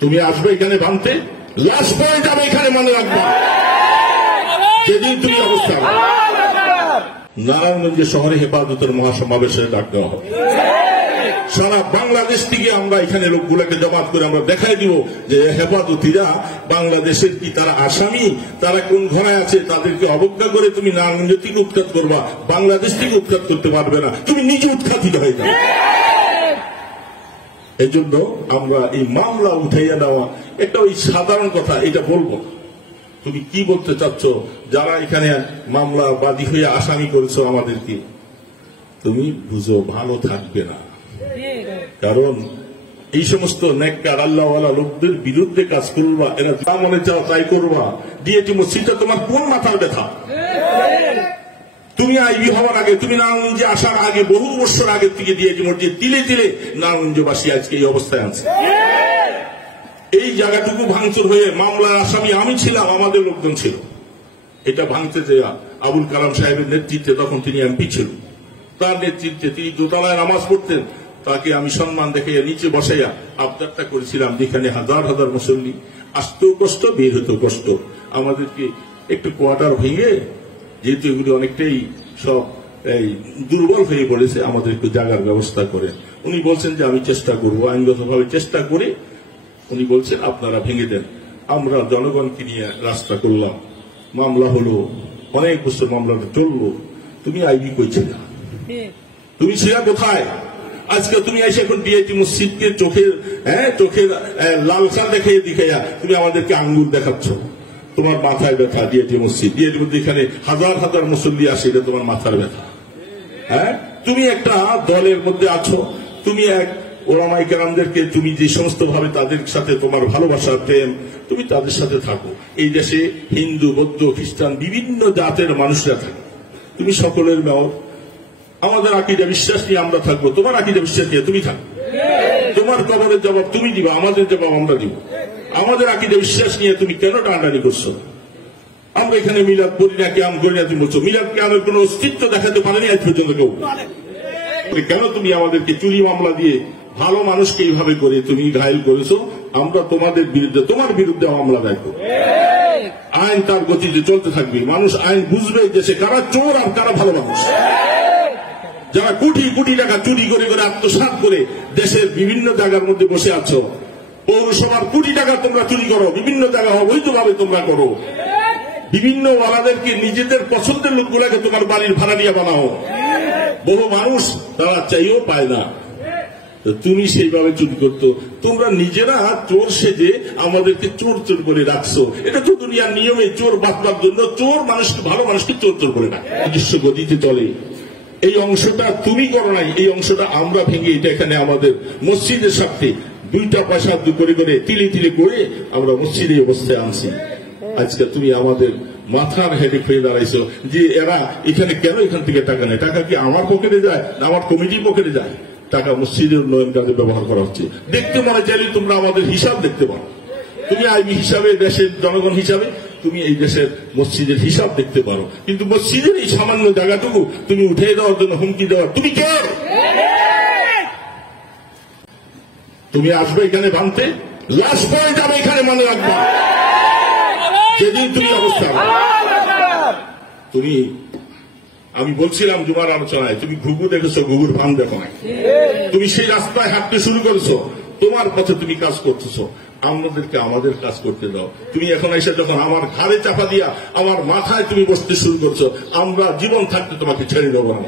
তুমি আসবে এখানে ভাঙতে, লাস্ট পয়েন্ট আমি এখানে মনে রাখবো, যেদিন তুমি অবস্থা নারায়ণগঞ্জে শহরে হেফাজতের মহাসমাবেশে ডাক দেওয়া হবে। সারা বাংলাদেশ থেকে আমরা এখানে লোকগুলোকে জমাত করে আমরা দেখাই দিব যে হেফাজতিরা বাংলাদেশের কি তারা আসামি, তারা কোন ঘরায় আছে, তাদেরকে অবজ্ঞা করে তুমি নারায়ণগঞ্জ থেকে উৎখাত করবা, বাংলাদেশ থেকে উৎখাত করতে পারবে না, তুমি নিজে উৎখাতিত হয়ে যাবে। এই জন্য আমরা এই মামলা উঠাইয়া দেওয়া একটা ওই সাধারণ কথা, এটা বলবো। তুমি কি বলতে চাচ্ছ যারা এখানে মামলা বাদী হয়ে আসামি করেছো আমাদেরকে, তুমি বুঝো ভালো থাকবে না। কারণ এই সমস্ত নেককার আল্লাহওয়ালা লোকদের বিরুদ্ধে কাজ করবা, এরা যা মনে চাও তাই করবা। ডিএটি মসজিদটা তোমার কোন মাথার ব্যথা? তুমি আইবি হওয়ার আগে, তুমি নারায়ণগঞ্জে আসার আগে, বহু বছর আগের থেকে ডিএটি মসজিদ তিলে তিলে নারায়ণগঞ্জবাসী আজকে এই অবস্থায় আছে। এই জায়গাটুকু ভাঙচুর হয়ে মামলার আসামি আমি ছিলাম, আমাদের লোকজন ছিল। এটা ভাঙতে যে আবুল কালাম সাহেবের নেতৃত্বে, তখন তিনি এমপি ছিল, তার নেতৃত্বে তিনি দোতলায় নামাজ পড়তেন, তাকে আমি সম্মান দেখে নিচে বসাইয়া আবদারটা করেছিলাম, যেখানে হাজার হাজার মুসল্লি আসতেও কষ্ট, বের হতেও কষ্ট, আমাদেরকে একটু কোয়ার্টার ভেঙে, যেহেতু এগুলি অনেকটাই সব দুর্বল হয়ে পড়েছে, আমাদের একটু জায়গার ব্যবস্থা করেন। উনি বলছেন যে আমি চেষ্টা করবো, আইনগতভাবে চেষ্টা করে উনি বলছেন আপনারা ভেঙে দেন। আমরা জনগণকে নিয়ে রাস্তা করলাম, মামলা হলো, অনেক বছর মামলাটা চললো। তুমি আইবি কইছিলে না, তুমি ছিলা কোথায়? আজকে তুমি এসে এখন ডিআইটি মসজিদকে চোখের লালসা দেখাইয়া তুমি আমাদেরকে আঙ্গুল দেখাচ্ছ। তোমার মাথায় ব্যথা ডিআইটি মসজিদ, ডিআইটি মসজিদ এখানে হাজার হাজার মুসল্লি আসে, এটা তোমার মাথার ব্যথা। হ্যাঁ, তুমি একটা দলের মধ্যে আছো, তুমি এক ওলামায়ে কেরামদেরকে তুমি যে সমস্ত ভাবে তাদের সাথে তোমার ভালোবাসা প্রেম, তুমি তাদের সাথে থাকো। এই দেশে হিন্দু, বৌদ্ধ, খ্রিস্টান বিভিন্ন জাতের মানুষরা থাকে, তুমি সকলের মেয়র। আমাদের আকীদা বিশ্বাস নিয়ে আমরা থাকবো, তোমার আকীদা বিশ্বাস নিয়ে তুমি থাকো। তোমার কবরের জবাব তুমি দিবা, আমাদের জবাব আমরা দিব। আমাদের আকীদা বিশ্বাস নিয়ে তুমি কেন টানাটানি করছো? আমরা এখানে মিলাদ করি না, কিয়াম করি না, তুমি বলছো মিলাদ কিয়ামের কোন অস্তিত্ব দেখাতে পারেনি আজ পর্যন্ত কেউ। কেন তুমি আমাদেরকে চুরি মামলা দিয়ে ভালো মানুষকে এইভাবে করে তুমি ঘায়েল করেছো? আমরা তোমাদের বিরুদ্ধে, তোমার বিরুদ্ধে মামলা দায়িত্ব। আইন তার গতিতে চলতে থাকবে, মানুষ আইন বুঝবে যে সে কারা চোর আর কারা ভালো মানুষ। যারা কোটি কোটি টাকা চুরি করে করে আত্মসাৎ করে দেশের বিভিন্ন জায়গার মধ্যে বসে আছো, পৌরসভার কোটি টাকা তোমরা চুরি করো, বিভিন্ন জায়গা অবৈধভাবে তোমরা করো, বিভিন্ন ওয়ালাদেরকে নিজেদের পছন্দের লোকগুলাকে তোমার বাড়ির ভাড়া নিয়ে বানাও। বহু মানুষ তারা চাইও পায় না, তুমি সেইভাবে চুরি করতো। তোমরা নিজেরা চোর সেজে আমাদেরকে চোর চোর করে রাখছো। এটা তো দুনিয়ার নিয়মে, চোর বাঁচবার জন্য চোর মানুষকে, ভালো মানুষকে চোর চোর করে রাখে, নিজস্ব গতিতে চলে। এই অংশটা তুমি করো নাই, এই অংশটা আমরা ভেঙে এটা এখানে আমাদের মসজিদের সাথে 2টা পয়সা করে করে তিলে তিলে করে আমরা মসজিদে অবস্থায় আনছি। আজকে তুমি আমাদের মাথার হেডে হয়ে দাঁড়াইছো যে এরা এখানে কেন এখান থেকে টাকা নেয়। টাকা কি আমার পকেটে যায় না আমার কমিটির পকেটে যায়? টাকা মসজিদের উন্নয়ন কাজে ব্যবহার করা হচ্ছে। দেখতে মনে চাইলে তোমরা আমাদের হিসাব দেখতে পারো। তুমি আইবি হিসাবে, দেশের জনগণ হিসাবে তুমি এই দেশের মসজিদের হিসাব দেখতে পারো, কিন্তু মসজিদের এই সামান্য জায়গাটুকু তুমি উঠে দেওয়ার জন্য হুমকি দেওয়া, তুমি কে? তুমি আসবে এখানে ভাঙতে, লাস্ট পয়েন্ট আমি এখানে মনে রাখবো, যেদিন তুমি অবস্থা তুমি, আমি বলছিলাম জুমার আলোচনায়, তুমি ঘুঘু দেখেছো, ঘুঘুর ফান দেখো না। তুমি সেই রাস্তায় হাঁটতে শুরু করেছো, তোমার পথে তুমি কাজ করতেছো, আমাদেরকে আমাদের কাজ করতে দাও। তুমি এখন এসে যখন আমার ঘাড়ে চাপা দিয়া আমার মাথায় তুমি বসতে শুরু করছো, আমরা জীবন থাকতে তোমাকে ছেড়ে দেবো না।